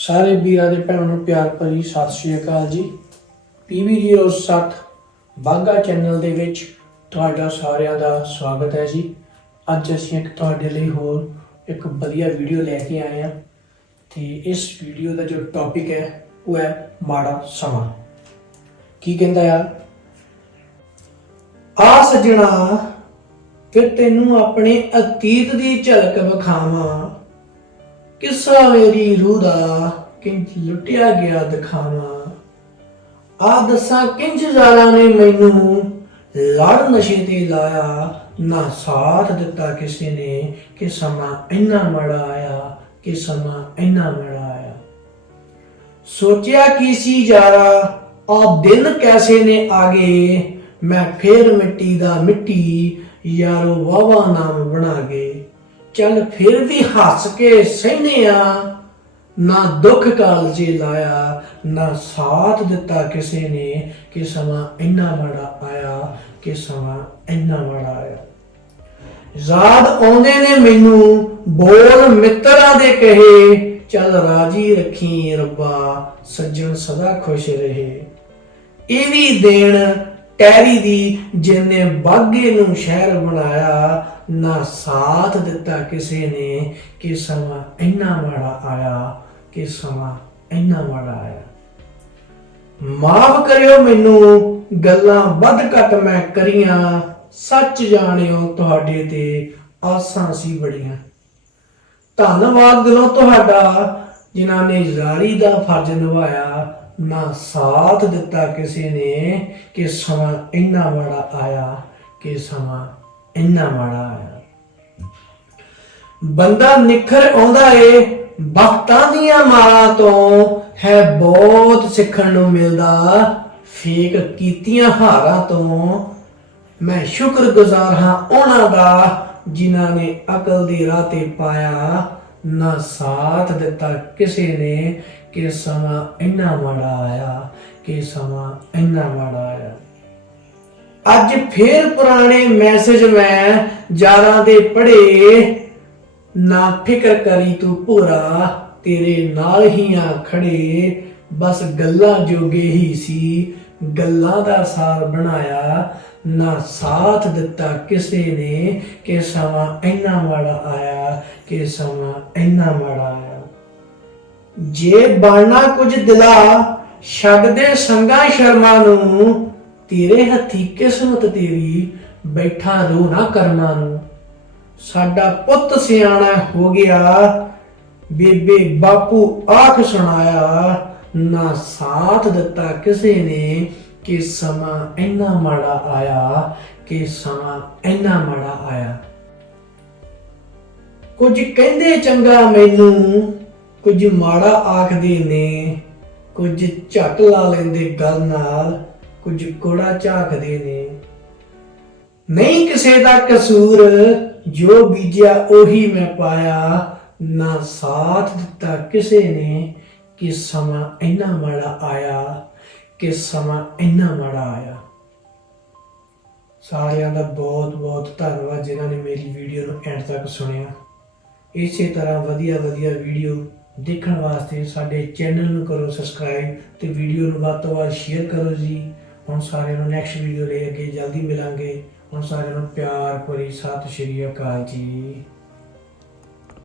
ਸਾਰੇ ਵੀਰਾਂ ਦੇ ਭੈਣਾਂ ਨੂੰ ਪਿਆਰ ਭਰੀ ਸਤਿ ਸ਼੍ਰੀ ਅਕਾਲ ਜੀ। PV07 ਬਾਗਾ ਚੈਨਲ ਦੇ ਵਿੱਚ ਤੁਹਾਡਾ ਸਾਰਿਆਂ ਦਾ ਸਵਾਗਤ ਹੈ ਜੀ। ਅੱਜ ਅਸੀਂ ਇੱਕ ਤੁਹਾਡੇ ਲਈ ਹੋਰ ਇੱਕ ਵਧੀਆ ਵੀਡੀਓ ਲੈ ਕੇ ਆਏ ਹਾਂ ਤੇ ਇਸ ਵੀਡੀਓ ਦਾ ਜੋ ਟੌਪਿਕ ਹੈ, ਉਹ ਹੈ ਮਾੜਾ ਸਮਾਂ। ਕੀ ਕਹਿੰਦਾ ਯਾਰ ਆ ਸਜਣਾ ਕਿ ਤੈਨੂੰ ਆਪਣੇ ਅਤੀਤ ਦੀ ਝਲਕ ਵਿਖਾਵਾਂ। ਕਿੱਸਾ ਮੇਰੀ ਰੂਹ ਦਾ ਕਿੰਜ ਲੁੱਟਿਆ ਗਿਆ ਦਿਖਾਵਾਂ। ਆ ਦੱਸਾਂ ਕਿੰਜ ਜ਼ਾਰਾਂ ਨੇ ਮੈਨੂੰ ਲੜ ਨਸ਼ੇ ਤੇ ਲਾਇਆ। ਨਾ ਸਾਥ ਦਿੱਤਾ ਕਿਸੇ ਨੇ ਕਿ ਸਮਾਂ ਇੰਨਾ ਮੜਾ ਆਇਆ, ਕਿ ਸਮਾਂ ਇੰਨਾ ਮੜਾ ਆਇਆ। ਸੋਚਿਆ ਕੀ ਸੀ ਯਾਰਾ ਆ ਦਿਨ ਕੈਸੇ ਨੇ ਆਗੇ। ਮੈਂ ਫੇਰ ਮਿੱਟੀ ਦਾ ਮਿੱਟੀ ਯਾਰੋ ਵਾਵਾ ਨਾਮ ਬਣਾ ਗਏ ਚੱਲ ਫਿਰ ਵੀ ਹੱਸ ਕੇ ਸਹਿਨੇ ਆ। ਨਾ ਦੁੱਖ ਕਾਲ ਲਾਇਆ, ਨਾ ਸਾਥ ਦਿੱਤਾ ਕਿਸੇ ਨੇ ਕਿ ਸਮਾਂ ਇੰਨਾ ਮਾੜਾ ਆਇਆ, ਕਿ ਸਮਾਂ ਇੰਨਾ ਮਾੜਾ ਆਇਆ। ਯਾਦ ਆਉਂਦੇ ਨੇ ਮੈਨੂੰ, ਬੋਲ ਮਿੱਤਰਾਂ ਦੇ ਕਹੇ, ਚੱਲ ਰਾਜੀ ਰੱਖੀ ਰੱਬਾ, ਸੱਜਣ ਸਦਾ ਖੁਸ਼ ਰਹੇ। ਇਹ ਵੀ ਦੇਣ ਟੈਰੀ ਦੀ ਜਿਨੇ ਬਾਗੇ ਨੂੰ ਸ਼ਹਿਰ ਬਣਾਇਆ ਨਾ ਸਾਥ ਦਿੱਤਾ ਕਿਸੇ ਨੇ ਕਿ ਸਮਾਂ ਇੰਨਾ ਮਾੜਾ ਆਇਆ, ਕਿ ਸਮਾਂ ਇੰਨਾ ਮਾੜਾ ਆਇਆ। ਮਾਫ ਕਰਿਓ ਮੈਨੂੰ, ਗੱਲਾਂ ਵੱਧ ਘੱਟ ਮੈਂ ਕਰੀਆਂ। ਸੱਚ ਜਾਣਿਓ ਤੁਹਾਡੇ ਤੇ ਆਸਾਂ ਸੀ ਬੜੀਆਂ। ਧੰਨਵਾਦ ਦਿਲੋਂ ਤੁਹਾਡਾ, ਜਿਨ੍ਹਾਂ ਨੇ ਜਾਰੀ ਦਾ ਫਰਜ਼ ਨਿਭਾਇਆ। ਨਾ ਸਾਥ ਦਿੱਤਾ ਕਿਸੇ ਨੇ ਕਿ ਸਮਾਂ ਇੰਨਾ ਮਾੜਾ ਆਇਆ, ਕਿ ਸਮਾਂ ਇੰਨਾ ਮਾੜਾ ਆਇਆ ਬੰਦਾ ਨਿਖਰ ਆਉਂਦਾ ਏ ਵਕਤਾਂ ਦੀਆਂ ਮਾਰਾਂ ਤੋਂ ਹੈ ਬਹੁਤ ਸਿੱਖਣ ਨੂੰ ਮਿਲਦਾ। ਫੇਕ ਕੀਤੀਆਂ ਹਾਰਾਂ ਤੋਂ ਮੈਂ ਸ਼ੁਕਰਗੁਜ਼ਾਰ ਹਾਂ ਉਹਨਾਂ ਦਾ ਜਿਨ੍ਹਾਂ ਨੇ ਅਕਲ ਦੀ ਰਾਹ ਤੇ ਪਾਇਆ, ਨਾ ਸਾਥ ਦਿੱਤਾ ਕਿਸੇ ਨੇ ਕਿ ਸਮਾਂ ਇੰਨਾ ਮਾੜਾ ਆਇਆ, ਕਿ ਸਮਾਂ ਇੰਨਾ ਮਾੜਾ ਆਇਆ। ਅੱਜ ਫੇਰ ਪੁਰਾਣੇ ਮੈਸੇਜ ਮੈਂ ਜਾਰਾਂ ਦੇ ਪੜ੍ਹੇ ਨਾ ਫਿਕਰ ਕਰੀ ਤੂੰ ਪੂਰਾ ਤੇਰੇ ਨਾਲ ਹੀ ਆ ਖੜੇ। ਬਸ ਗੱਲਾਂ ਜੋਗੇ ਹੀ ਸੀ, ਗੱਲਾਂ ਦਾ ਸਾਰ ਬਣਾਇਆ। ਨਾ ਸਾਥ ਦਿੱਤਾ ਕਿਸੇ ਨੇ, ਕਿ ਸਮਾਂ ਇੰਨਾ ਮਾੜਾ ਆਇਆ, ਕਿ ਸਮਾਂ ਇੰਨਾ ਮਾੜਾ ਆਇਆ। ਜੇ ਬਣਨਾ ਕੁਝ ਦਿਲਾ, ਛੱਡ ਦੇ ਸੰਗਾ ਸ਼ਰਮਾ ਨੂੰ ਤੇਰੇ ਹੱਥੀ ਕਿਸਮਤ ਤੇਰੀ ਬੈਠਾ ਰੋ ਨਾ ਕਰਨਾ ਨੂੰ। ਸਾਡਾ ਪੁੱਤ ਸਿਆਣਾ ਹੋ ਗਿਆ, ਬੇਬੇ ਬਾਪੂ ਆਖ ਸੁਣਾਇਆ, ਨਾ ਸਾਥ ਦਿੱਤਾ ਕਿਸੇ ਨੇ ਕਿ ਸਮਾਂ ਇੰਨਾ ਮਾੜਾ ਆਇਆ, ਕਿ ਸਮਾਂ ਇੰਨਾ ਮਾੜਾ ਆਇਆ। ਕੁਝ ਕਹਿੰਦੇ ਚੰਗਾ ਮੈਨੂੰ, ਕੁਝ ਮਾੜਾ ਆਖਦੇ ਨੇ, ਕੁਝ ਝੱਟ ਲਾ ਲੈਂਦੇ ਗੱਲ ਨਾਲ। ਕੁਝ ਕੋੜਾ ਝਾਕਦੇ ਨੇ। ਨਹੀਂ ਕਿਸੇ ਦਾ ਕਸੂਰ ਜੋ ਬੀਜਿਆ ਉਹੀ ਮੈਂ ਪਾਇਆ, ਨਾ ਸਾਥ ਦਿੱਤਾ ਕਿਸੇ ਨੇ ਕਿ ਸਮਾਂ ਇੰਨਾ ਮਾੜਾ ਆਇਆ, ਕਿ ਸਮਾਂ ਇੰਨਾ ਮਾੜਾ ਆਇਆ। ਸਾਰਿਆਂ ਦਾ ਬਹੁਤ ਬਹੁਤ ਧੰਨਵਾਦ ਜਿਨ੍ਹਾਂ ਨੇ ਮੇਰੀ ਵੀਡੀਓ ਨੂੰ ਐਂਡ ਤੱਕ ਸੁਣਿਆ। ਇਸੇ ਤਰ੍ਹਾਂ ਵਧੀਆ ਵਧੀਆ ਵੀਡੀਓ ਦੇਖਣ ਵਾਸਤੇ ਸਾਡੇ ਚੈਨਲ ਨੂੰ ਕਰੋ ਸਬਸਕ੍ਰਾਈਬ ਤੇ ਵੀਡੀਓ ਨੂੰ ਵੱਧ ਤੋਂ ਵੱਧ ਸ਼ੇਅਰ ਕਰੋ ਜੀ। ਹੁਣ ਸਾਰਿਆਂ ਨੂੰ ਨੈਕਸਟ ਵੀਡੀਓ ਲੈ ਅੱਗੇ ਜਲਦੀ ਮਿਲਾਂਗੇ। ਹੁਣ ਸਾਰਿਆਂ ਨੂੰ ਪਿਆਰ, ਭਰੀ ਸਤਿ ਸ਼੍ਰੀ ਅਕਾਲ ਜੀ।